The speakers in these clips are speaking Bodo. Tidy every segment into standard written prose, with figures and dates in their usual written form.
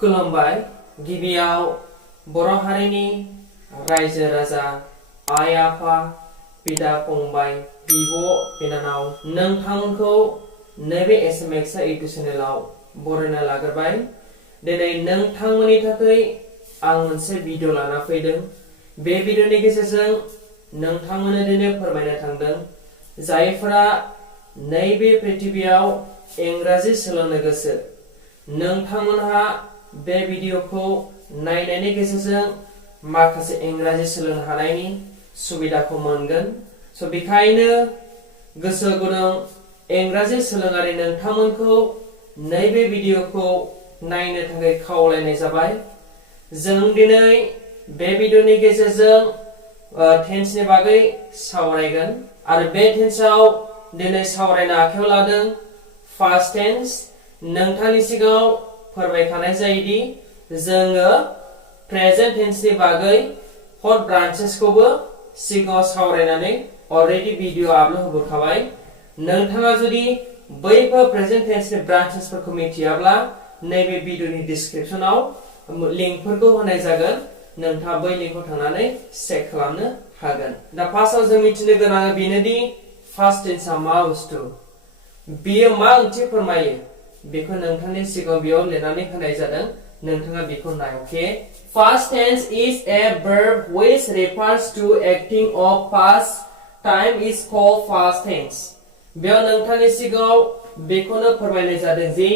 खुलुमबाय गिबियाव बर' हारिनि रायजो राजा आइ आफा बिदा फंबाय बिब' बिनानाव नोंथांमोनखौ नैबे एसएमएक्स इउटुब चेनेलाव बरायना लाग्रोबाय। दिनै नोंथांमोननि थाखाय आं मोनसे भिडिअ लाना फैदों। बे भिडिअनि गेजेरजों नोंथांमोननो दिनै फोरमायनो थांदों जायफोरा नैबे पृथिबियाव इंराजि सोलोंनो गोसो नोंथांमोनहा बे भिडिअखौ नायनायनि गेजेरजों माखासे इंराजि सोलोंनो हानायनि सुबिदाखौ मोनगोन। स' बेखायनो गोसो गुदुं इंराजि सोलोंआरि नोंथांमोनखौ नैबे भिडिअखौ नायनो थाखाय खावलायनाय जाबाय। जों दिनै बे भिडिअनि गेजेरजों टेन्सनि बागै सावरायगोन आरो बे टेन्सआव दिनै सावरायनो आखायाव लादों फार्स्ट टेन्स। नोंथांनि सिगाङाव फोरमायखानाय जायोदि जोङो प्रेजेन्ट टेन्सनि बागै 4 ब्रान्चेसखौबो सिगाङाव सावरायनानै अलरेडि भिडिअ आपल'ड होबोखाबाय। नोंथाङा जुदि बैफोर प्रेजेन्ट टेन्सनि ब्रान्चेसफोरखौ मिथियाब्ला नैबे भिडिअनि डिसक्रिपसनाव लिंकफोरखौ होनाय जागोन। नोंथाङा बै लिंकआव थांनानै चेक खालामनो हागोन। दा फार्स्टआव जों मिथिनो गोनां बेनोदि फार्स्ट टेन्सआ मा बुस्थु, बियो मा ओंथि फोरमायो बेखौ नोंथांनि सिगाङाव बेयाव लिरनानै होनाय जादों। नोंथाङा बेखौ नाय। Okay, past tense is a verb which refers to acting of past time is called past tense। बेयाव नोंथांनि सिगाङाव बेखौनो फोरमायनाय जादों जि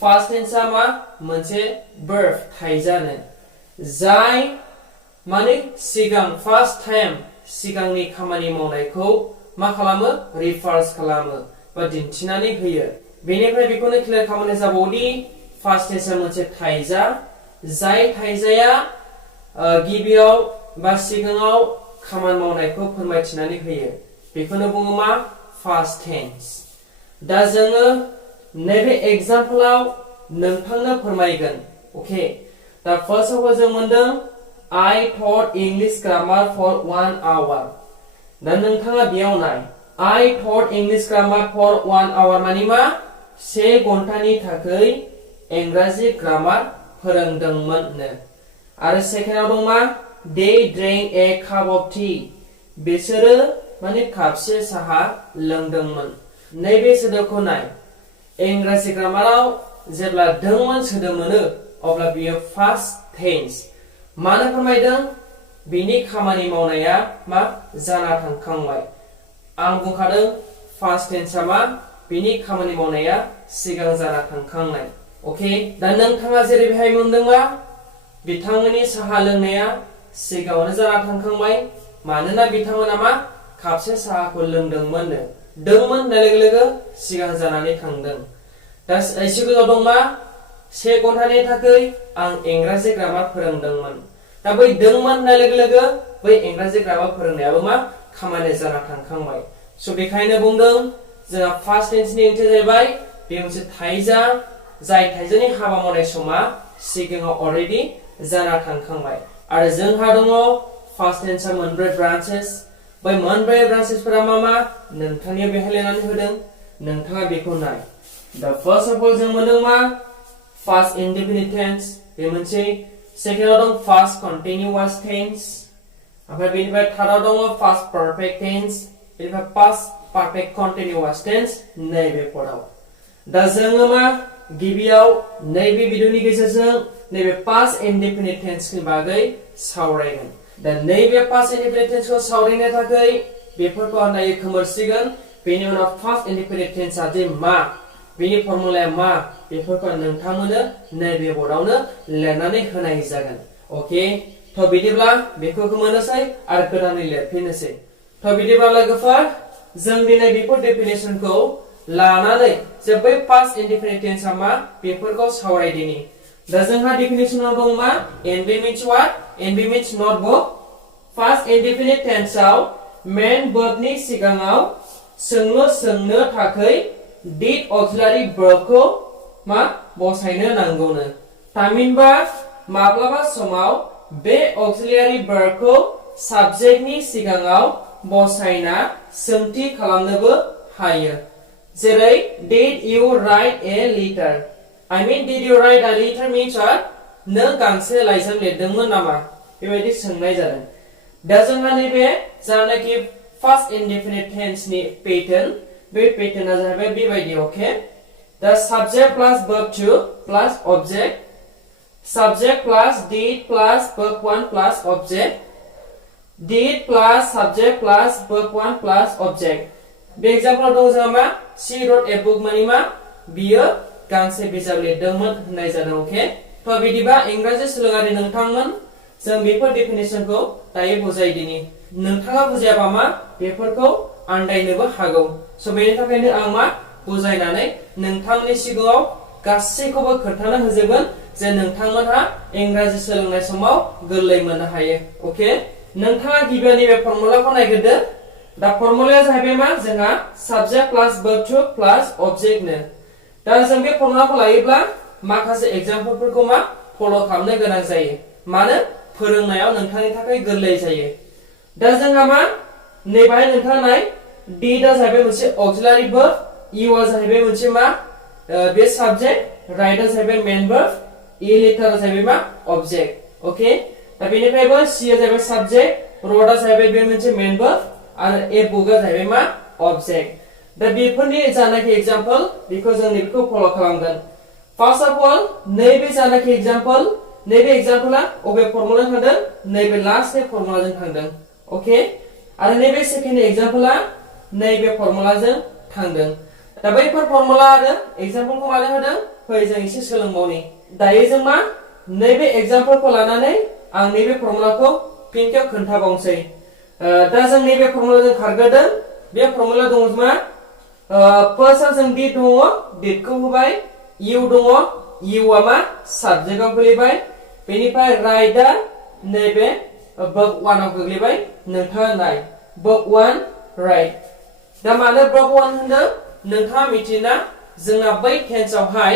फार्स्ट टेन्सआ मा मोनसे verb थाइजानो जाय माने सिगां फार्स्ट टाइम सिगांनि खामानि मावनायखौ मा खालामो रिफार्स खालामो बा दिन्थिनानै होयो। बेनिफ्राय बेखौनो क्लियार खालामनाय जाबावदि फार्स्ट टेन्सआ मोनसे थाइजा जाय थाइजाया गिबियाव बा सिगाङाव खामानि मावनायखौ फोरमायथिनानै होयो। बेखौनो बुङो मा फार्स्ट टेन्स। दा जोङो नैबे एग्जाम्पलाव नोंथांनो फोरमायगोन। अके, दा फार्स्ट अफ जों मोनदों I taught English grammar for 1 hour। दा नोंथाङा बेयाव नाय I taught English grammar for 1 hour माने मा 1 घन्टानि थाखाय इंराजि ग्रामार फोरोंदोंमोन। आरो सेकेन्डआव दं मा they drank a cup of tea। बिसोरो माने कापसे साहा लोंदोंमोन। नैबे सोदोबखौ नाय इंराजि ग्रामाराव जेब्ला दोंमोन सोदोब मोनो अब्ला बियो फार्स्ट टेन्स। मानो फोरमायदों बिनि खामानि मावनाया मा जाना थांखांबाय। आं बुंखादों फार्स्ट टेन्सआ मा बिनि खामानि मावनाया सिगां जाना थांखांनाय। अके, दा नोंथाङा जेरै बेहाय मोनदों मा बिथांमोननि साहा लोंनाया सिगाङावनो जाना थांखांबाय मानोना बिथांमोना मा कापसे साहाखौ लोंदोंमोन। दोंमोन होननाय लोगो लोगो सिगां जानानै थांदों। दा सिगाङाव दं मा 1 घन्टानि थाखाय आं इंराजि ग्रामार फोरोंदोंमोन। दा बै दोंमोन होननाय लोगो लोगो बै इंराजि ग्रामार फोरोंनायाबो मा खामानि जाना थांखांबाय। स' बेखायनो बुंदों जोंहा फार्स्ट टेन्सनि ओंथिया जाहैबाय बे मोनसे थाइजा जाय थाइजानि हाबा मावनाय समा सिगाङाव अलरेडि जाना थांखांबाय। आरो जोंहा दङ फार्स्ट टेन्सआ मोनब्रै ब्रान्चेस। बै मोनब्रै ब्रान्चेसफोरा मा मा नोंथांनियाव बेहाय लिरनानै होदों। नोंथाङा बेखौ नाय। दा फार्स्ट अफ अल जों मोनदों मा फार्स्ट इनडेफिनिट टेन्स बे मोनसे। सेकेन्डआव दं फार्स्ट कन्टिनिउआस टेन्स। ओमफ्राय बेनिफ्राय थार्डआव दङ फार्स्ट पारफेक्ट टेन्स। बेनिफ्राय फार्स्ट पारफेक्ट कन्टिनिउआस टेन्स नैबे पदआव। दा जोङो मा गिबियाव नैबे भिडिअनि गेजेरजों नैबे पास्ट इनडेफिनिट टेन्सनि बागै सावरायगोन। दा नैबे पास्ट इनडेफिनिट टेन्सखौ सावरायनो थाखाय बेफोरखौ आं दायो खोमोरसिगोन। बेनि उनाव फार्स्ट इनडेफिनिट टेन्सआ जे मा बेनि फर्मुलाया मा बेफोरखौ नोंथांमोननो नैबे बर्डआवनो लिरनानै होनाय जागोन। अके, थ' बिदिब्ला बेखौ खोमोरनोसै आरो गोदानै लिरफिननोसै। थ' बिदिब्ला लोगोफोर जों दिनै बेफोर डेफिनेसनखौ लानानै जे बै पास्ट इनडेफिनिट टेन्सआ मा बेफोरखौ सावरायदिनि। दा जोंहा डेफिनेसनाव दं मा NB means what NB means notebook. Past indefinite टेन्सआव मेन वर्बनि सिगाङाव सोंलु सोंनो थाखाय did auxiliary verbखौ मा बसायनो नांगौनो। थामहिनबा माब्लाबा समाव बे auxiliary verbखौ साबजेक्टनि सिगाङाव बसायना सोंथि खालामनोबो हायो। जेरै did you write a letter? I mean, did you write a letter means what? नों गांसे लाइजाम लिरदोंमोन नामा बेबायदि सोंनाय जादों दा जोंहा नैबे जानाखि फार्स्ट इनडेफिनिट टेन्स नि पैटर्न बे पैटर्नआ जाहैबाय बेबायदि ओके दा subject plus verb 2 plus object subject plus did plus verb 1 plus object did plus subject plus verb 1 plus object बे एग्जांपल दं जोंहा मा she wrote a book माने मा बियो गांसे बिजाब लिरदोंमोन होननाय जादों ओके तो बिदिबा इंराजि सोलोंआरि नोंथांमोन जों बेफोर डेफिनेशनखौ दायो बुजायदिनि नोंथाङा बुजियाबा मा बेफोरखौ आन्दायनोबो हागौ सो बेनि थाखायनो आं मा बुजायनानै नोंथांनि सिगाङाव गासैखौबो खोन्थाना होजोबगोन जे नोंथांमोनहा इंराजि सोलोंनाय समाव गोरलै मोननो हायो ओके नोंथाङा गिबियावनो बे फर्मुलाखौ नायग्रोदो दा फर्मुलाया जाहैबाय मा जोंहा subject plus verb 2 plus object नो दा जों बे फर्मुलाखौ लायोब्ला माखासे एग्जाम्पलफोरखौ मा फलो खालामनो गोनां जायो मानो फोरोंनायाव नोंथांनि थाखाय गोरलै जायो दा जोंहा मा नैबाय नोंथाङा नाय did आ जाहैबाय मोनसे ऑक्सिलारि verb you आ जाहैबाय मोनसे मा बे सब्जेक्ट write आ जाहैबाय मेन verb e लेटर आ जाहैबाय मा ऑब्जेक्ट ओके दा बेनिफ्रायबो c आ जाहैबाय सब्जेक्ट wrote आ जाहैबाय बे मोनसे मेन verb आरो a book आ जाहैबाय मा ऑब्जेक्ट दा बेफोरनि जानाखि एग्जांपल बेखौ जों बेखौ फलो खालामगोन फर्स्ट ऑफ ऑल नैबे जानाखि एग्जांपल नैबे एग्जांपलआ अबे फर्मुलाजों थांदों नैबे लास्ट फर्मुलाजों थांदों ओके आरो नैबे सेकेंड एग्जांपलआ नैबे फर्मुलाजों थांदों दा बैफोर फर्मुला आरो एग्जांपलखौ माने होदों फै जों एसे सोलोंबावनि दायो जों मा नैबे एग्जांपलखौ लानानै आं नैबे फर्मुलाखौ फिन खेब खोन्थाबावनोसै दा जों नैबे फर्मुलाजों खारगोदों बे फर्मुला दङ मा फार्स्टआव जों did दङ didखौ होबाय you दङ you आ मा साबजेक्टआव गोलैबाय बेनिफ्राय write आ नैबे verb 1 आव गोग्लैबाय नोंथाङा नाय verb 1 write दा मानो verb 1 होनदों नोंथाङा मिथिना जोंना बै टेन्सआवहाय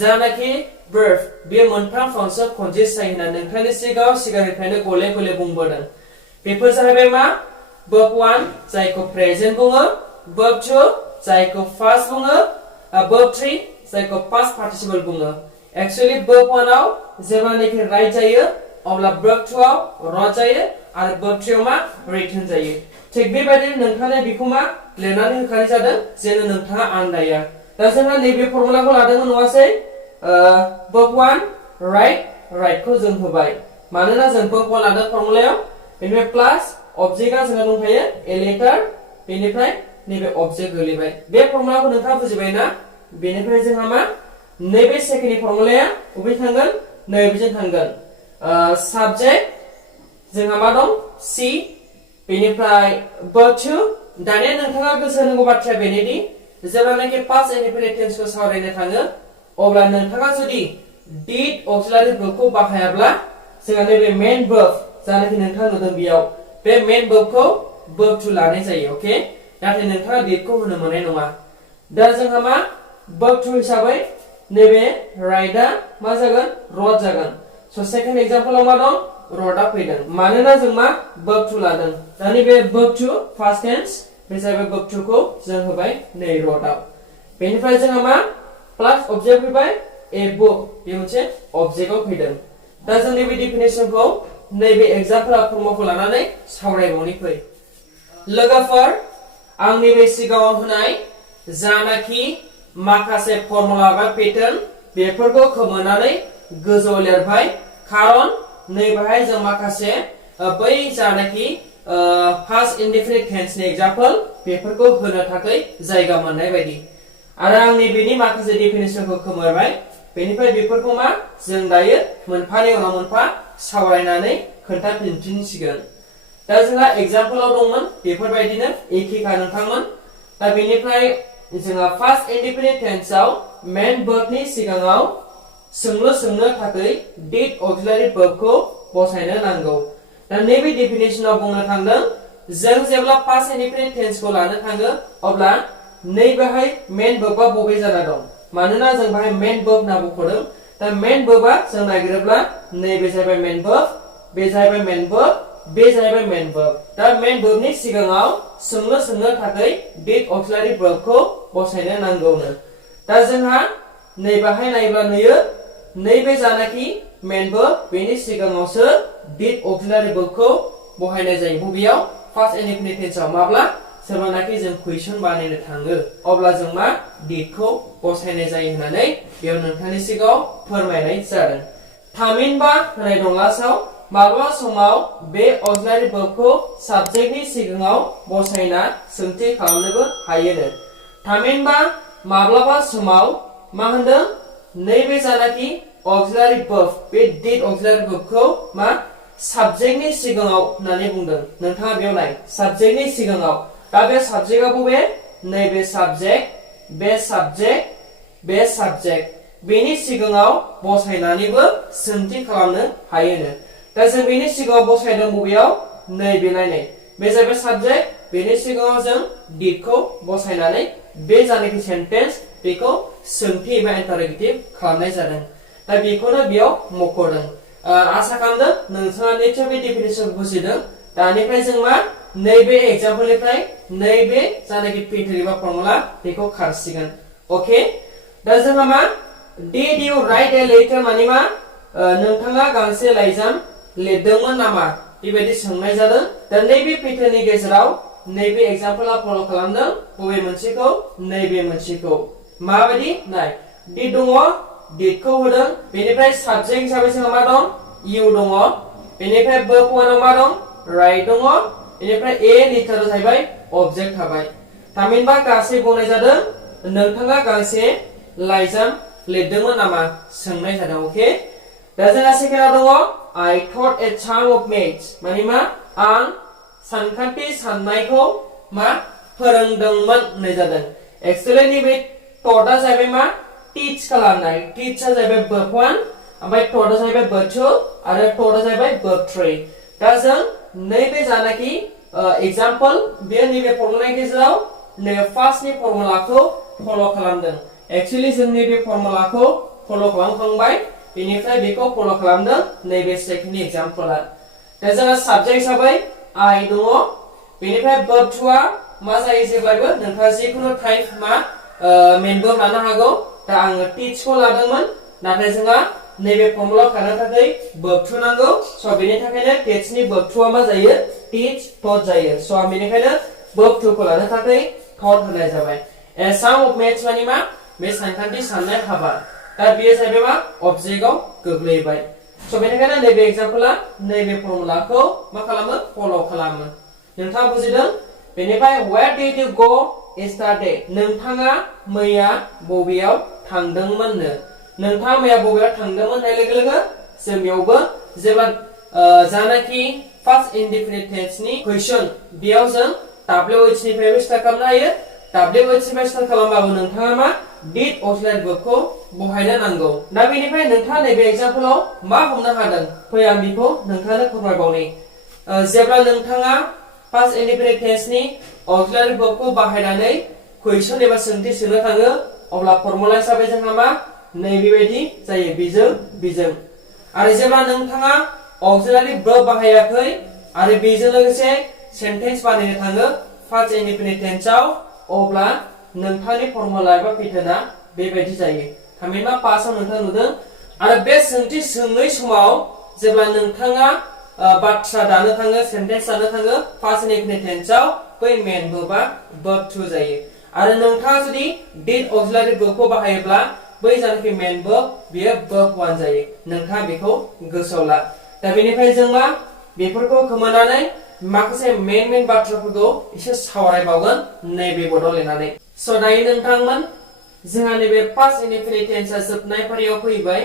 जानाखि verb बे मोनथाम फांसन कन्जेस्ट जायो होनना नोंथांनि सिगांनिफ्रायनो गले गले बुंबोदों बेफोर जाहैबाय मा verb 1 जायखौ प्रेजेन्ट बुङो verb 2 जायखौ पास्ट बुङो verb 3 जायखौ पास्ट पार्टिसिपल बुङो एक्चुअली verb 1 आव जेब्लानाखि राइट जायो अब्ला verb 2 आव रट जायो आरो verb 3 आव मा रिटर्न जायो थिग बेबायदिनो नोंथाङा बेखौ मा लिरनानै होखानाय जादों जेन नोंथाङा आन्दाया दा जोंहा नैबे फर्मुलाखौ लादोंमोन नङासै verb 1 राइट खौ जों होबाय मानोना जों verb 1 लादों फर्मुलायाव बेनिफ्राय प्लास ऑब्जेक्टआ जोंहा दंखायो a लेटर बेनिफ्राय नैबे ऑब्जेक्ट गोलैबाय बे फर्मुलाखौ नोंथाङा बुजिबाय ना बेनिफ्राय जोंहा मा नैबे सेकेंडनि फर्मुलाया बबे थांगोन नैबेजों थांगोन सब्जेक्ट जोंहा मा दं c बेनिफ्राय verb 2 दानिया नोंथाङा गोसो होनांगौ बाथ्राया बेनोदि जेब्लानाखि पास्ट इनडेफिनिट टेन्सखौ सावरायनो थाङो अब्ला नोंथाङा जुदि did ऑक्सिलारि verb खौ बाहायाब्ला जोंहा नैबे मेन verb जानाखि नोंथाङा नुदों बेयाव बे मेन verb खौ verb 2 लानाय जायो ओके नाथाय नोंथाङा did खौ होनो मोननाय नङा दा जोंहा मा verb 2 हिसाबै नैबे write आ मा जागोन wrote जागोन सो सेकेंड एग्जांपलआव मा दं wrote आ फैदों मानोना जों मा verb 2 लादों दानि बे verb 2 फार्स्ट टेन्स बे जाबाय verb 2 खौ जों होबाय नै wrote आव बेनिफ्राय जोंहा मा प्लस ऑब्जेक्ट फैबाय a book बे मोनसे ऑब्जेक्टआव फैदों दा जों नैबे डेफिनेशनखौ नैबे एग्जांपल फर्मुलाखौ लानानै सावरायबावनि फै लोगोफोर आं नैबे सिगाङाव होनाय जानाखि माखासे फर्मुला बा पैटर्न बेफोरखौ खोमोनानै गोजौआव लिरबाय खारन नैबेहाय जों माखासे बै जानाखि फार्स्ट इनडेफिनिट टेन्सनि एग्जांपल बेफोरखौ होनो थाखाय जायगा मोननाय बायदि आरो आं नैबेनि माखासे डेफिनेशनखौ खोमोरबाय बेनिफ्राय बेफोरखौ मा जों दायो मोनफानि उनाव मोनफा सावरायनानै खोन्थाफिनसिगोन दा जोंहा एग्जांपलआव दंमोन बेफोरबायदिनो एखेखा नोंथांमोन दा बेनिफ्राय जोंहा फार्स्ट इनडेफिनिट टेन्सआव मेन verb-नि सिगाङाव सोंनो थाखाय did ऑक्सिलारि verb खौ बसायनो नांगौ दा नैबे डेफिनेशनाव बुंनो थांदों जों जेब्ला फार्स्ट इनडेफिनिट टेन्सखौ लानो थाङो अब्ला नैबेहाय मेन verb-आ बबे जाना दं मानोना जों बाहाय मेन verb होनना बुंदों दा मेन verb-आ जों नागिरोब्ला नैबे जाबाय मेन verb बे जाबाय मेन verb बे जाबाय मेन verb दा मेन verb-नि सिगाङाव सोंनो थाखाय did ऑक्सिलारि verb खौ बसायनो नांगौनो दा जोंहा नैबेहाय नायब्ला नुयो नैबे जानाखि मेन वर्ब बेनि सिगाङावसो did auxiliary verb खौ बहायनाय जायो बबेयाव फार्स्ट इनडेफिनिट टेन्सआव माब्ला सोरबानाखि जों कुइसन बानायनो थाङो अब्ला जों मा did खौ बसायनाय जायो होननानै बेयाव नोंथांनि सिगाङाव फोरमायनाय जादों थामहिनबा होनाय दं लास्टआव माब्लाबा समाव बे auxiliary verb खौ साबजेक्टनि सिगाङाव बसायना सोंथि खालामनोबो हायोनो थामहिनबा माब्लाबा समाव मा होनदों नैबे जानाखि auxiliary verb बे did auxiliary verb खौ मा साबजेक्टनि सिगाङाव होननानै बुंदों नोंथाङा बेयाव नाय साबजेक्टनि सिगाङाव दा बे साबजेक्टआ बबे नैबे साबजेक्ट बे साबजेक्ट बेनि सिगाङाव बसायनानैबो सोंथि खालामनो हायोनो दा जों बेनि सिगाङाव बसायदों बबेयाव नैबे नायनाय बे जाबाय साबजेक्ट बेनि सिगाङाव जों did खौ बसायनानै बे जानाखि सेन्टेन्स बेखौ सोंथि एबा इन्टारोगेटिभ खालामनाय जादों दा बेखौनो बेयाव मख'दों आसा खालामदों नोंथाङा निश्चय बे डेफिनेसन बुजिदों दानिफ्राय जों मा नैबे एग्जाम्पलनिफ्राय नैबे जानाखि पेटार्न एबा फर्मुला बेखौ खारसिगोन ओके दा जोंहा मा did you write a letter माने मा नोंथाङा गांसे लाइजाम लिरदोंमोन नामा बेबायदि सोंनाय जादों दा नैबे पेटार्ननि गेजेराव नैबे एग्जाम्पलआ फल' खालामदों बबे मोनसेखौ नैबे मोनसेखौ माबायदि नाय did दङ did खौ होदों बेनिफ्राय साबजेक्ट हिसाबै जोंहा मा दं you दङ बेनिफ्राय verb 1 आव मा दं write दङ बेनिफ्राय a लेटार जाहैबाय object थाबाय थामहिनबा गासै बुंनाय जादों नोंथाङा गांसे लाइजाम लिरदोंमोन नामा सोंनाय जादों ओके दा जोंहा सेकेन्डआव दङ I taught a charm of maths माने मा आं सानखान्थि साननायखौ मा फोरोंदोंमोन होननाय जादों एक्चुअली नैबे taught आ जाहैबाय मा teach खालामनाय teach आ जाहैबाय verb 1 ओमफ्राय taught आ जाहैबाय verb 2 आरो taught आ जाहैबाय verb 3 दा जों नैबे जानाखि एग्जाम्पल बे नैबे फर्मुलानि गेजेराव नैबे फार्स्टनि फर्मुलाखौ फल' खालामदों एक्चुअली जों नैबे फर्मुलाखौ फल' खालामखांबाय बेनिफ्राय बेखौ फल' खालामदों नैबे सेकेन्डनि एग्जाम्पलआ दा जोंहा साबजेक्ट हिसाबै I दङ बेनिफ्राय verb 2 आ मा जायो जेब्लाबो नोंथाङा जिखुनु टाइप मा मेन verb लानो हागौ दा आङो teach खौ लादोंमोन नाथाय जोंहा नैबे फर्मुलायाव खारनो थाखाय verb 2 नांगौ स' बेनि थाखायनो teach नि verb 2 आ मा जायो teach taught जायो स' आं बेनिखायनो verb 2 खौ लानो थाखाय taught होनाय जाबाय a sum of maths माने मा बे सानखान्थि साननाय हाबा दा बेयो जाहैबाय मा अबजेक्टआव गोग्लैबाय स' बेनिखायनो नैबे एग्जाम्पलआ नैबे फर्मुलाखौ मा खालामो फल' खालामो नोंथाङा बुजिदों बेनिफ्राय where did you go yesterday नोंथाङा मैया बबेयाव थांदोंमोननो नोंथाङा मैया बबेयाव थांदोंमोन होननाय लोगो लोगो जों बेयावबो जेब्ला जानाखि फार्स्ट इनडेफिनिट टेन्सनि कुइसन बेयाव जों WH निफ्राय स्टार्ट खालामनो हायो WH निफ्राय स्टार्ट खालामबाबो नोंथाङा मा did auxiliary verb खौ बहायनो नांगौ दा बेनिफ्राय नोंथाङा नैबे एग्जाम्पलआव मा हमनो हादों फै आं बेखौ नोंथांनो फोरमायबावनि जेब्ला नोंथाङा फार्स्ट इनडेफिनिट टेन्सनि auxiliary verb खौ बाहायनानै कुइसन एबा सोंथि सोंनो थाङो अब्ला फर्मुला हिसाबै जोंहा मा नैबेबायदि जायो बिजों आरो जेब्ला नोंथाङा auxiliary verb बाहायाखै आरो बेजों लोगोसे सेन्टेन्स बानायनो थाङो फार्स्ट इनडेफिनिट टेन्सआव अब्ला नोंथांनि फर्मुला एबा पेटार्नआ बेबायदि जायो थामहिनबा पासआव नोंथाङा नुदों आरो बे सोंथि सोङै समाव जेब्ला नोंथाङा बाथ्रा दानो थाङो सेन्टेन्स दानो थाङो फार्स्ट इनडेफिनिट टेन्सआव बै मेन verb-आ verb 2 जायो आरो नोंथाङा जुदि did auxiliary verb खौ बाहायोब्ला बै जानाखि मेन verb बेयो verb 1 जायो नोंथाङा बेखौ गोसोआव ला दा बेनिफ्राय जों मा बेफोरखौ खोमानानै माखासे मेन बाथ्राफोरखौ एसे सावरायबावगोन नैबे बर्डआव लिरनानै स' दायो नोंथांमोन जोंहा नैबे फार्स्ट इनडेफिनिट टेन्सआ जोबनाय फारियाव फैबाय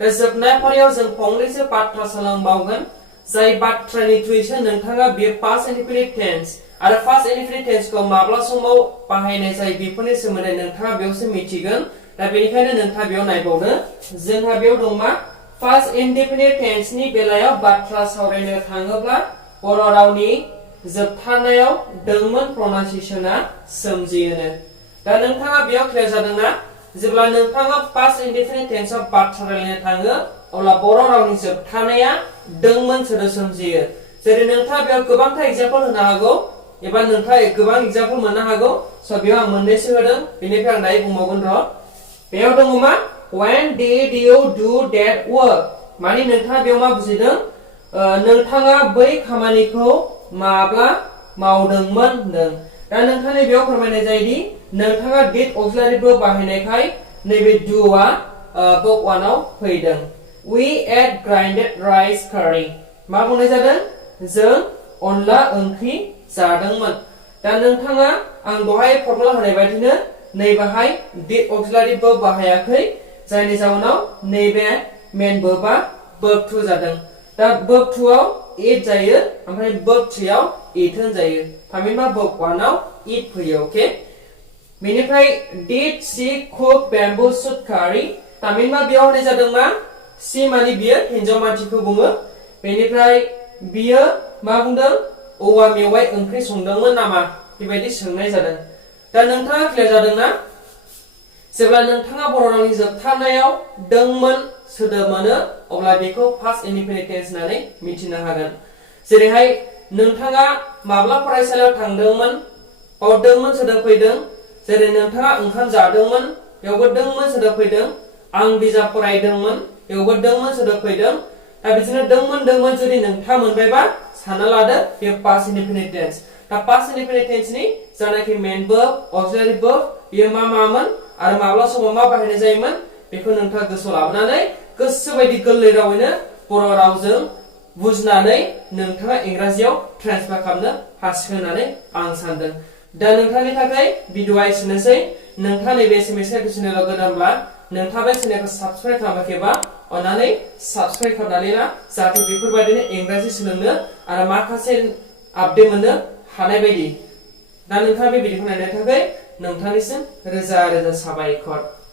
दा जोबनाय फारियाव जों फंनैसो बाथ्रा सोलोंबावगोन जाय बाथ्रानि थ्रुयैसो नोंथाङा बे फार्स्ट इनडेफिनिट टेन्स आरो फार्स्ट इनडेफिनिट टेन्सखौ माब्ला समाव बाहायनाय जायो बेफोरनि सोमोन्दै नोंथाङा बेयावसो मिथिगोन दा बेनिखायनो नोंथाङा बेयाव नायबावदो जोंहा बेयाव दं मा फार्स्ट इनडेफिनिट टेन्सनि बेलायाव बाथ्रा सावरायनो थाङोब्ला बर' रावनि जोबथारनायाव दोंमोन प्रनाउन्सिएशनआ सोमजियोनो दा नोंथाङा बेयाव क्लियार जादोंना जेब्ला नोंथाङा फार्स्ट इनडेफिनिट टेन्सआव बाथ्रा रायलायनो थाङो अब्ला बर' रावनि जोबथारनाया दोंमोन सोदोब सोमजियो जेरै नोंथाङा बेयाव गोबांथार एग्जाम्पल होनो हागौ एबा नोंथाङा गोबां एग्जाम्पल मोननो हागौ स' बेयाव आं मोननैसो होदों बेनिफ्राय आं दायो बुंबावगोन र' बेयाव दङ मा when did you do that work माने नोंथाङा बेयाव मा बुजिदों नोंथाङा बै खामानिखौ माब्ला मावदोंमोन होनदों दा नोंथाङा बेयाव फोरमायनाय जायोदि नोंथाङा did auxiliary verb बाहायनायखाय नैबे doआ verb 1 आव फैदों we ate grinded rice curry मा बुंनाय जादों जों अनला ओंख्रि जादोंमोन दा नोंथाङा आं दहाय फर्मुला होनाय बायदिनो नैबेहाय did auxiliary verb बाहायाखै जायनि जाउनाव नैबे मेन verb आ verb 2 जादों दा verb 2 आव eat जायो ओमफ्राय verb 3 आव eaten जायो थामहिनबा verb 1 आव eat फैयो ओके बेनिफ्राय did she cook bamboo shoot curry थामहिनबा बेयाव होनाय जादों मा she माने बियो हिन्जाव मानसिखौ बुङो बेनिफ्राय बियो मा बुंदों औवा मेवाइ ओंख्रि संदोंमोन नामा बेबायदि सोंनाय जादों दा नोंथाङा क्लियार जादोंना जेब्ला नोंथाङा बर' रावनि जोबथारनायाव दोंमोन सोदोब मोनो अब्ला बेखौ पास्ट इनडेफिनिट टेन्स होननानै मिथिनो हागोन जेरैहाय नोंथाङा माब्ला फरायसालियाव थांदोंमोन बाव दोंमोन सोदोब फैदों जेरै नोंथाङा ओंखाम जादोंमोन बेयावबो दोंमोन सोदोब फैदों आं बिजाब फरायदोंमोन बेयावबो दोंमोन सोदोब फैदों दा बिदिनो दोंमोन जुदि नोंथाङा मोनबायबा सानना लादो बे पास्ट इनडेफिनिट टेन्स दा पास्ट इनडेफिनिट टेन्सनि जानाखि मेन verb auxiliary verb बेयो मामोन आरो माब्ला समाव मा बाहायनाय जायोमोन बेखौ नोंथाङा गोसोआव लाबोनानै गोसोबायदि गोरलै रावैनो बर' रावजों बुझनानै नोंथाङा इंराजियाव ट्रान्सफार खालामनो हासिगोन होननानै आं सानदों दा नोंथांनि थाखाय भिडिअआ एसेनोसै नोंथाङा नैबे सेमिस्टार चेनेलाव गोदानब्ला नोंथाङा बे चेनेलखौ साबस्क्राइब खालामाखैबा अन्नानै साबस्क्राइब खालामनानै ला जाहाथे बेफोरबायदिनो इंराजि सोलोंनो आरो माखासे आपडेट मोननो हानाय बायदि दा नोंथाङा बे भिडिअखौ नायनो थाखाय नोंथांनिसिम रोजा रोजा साबायखर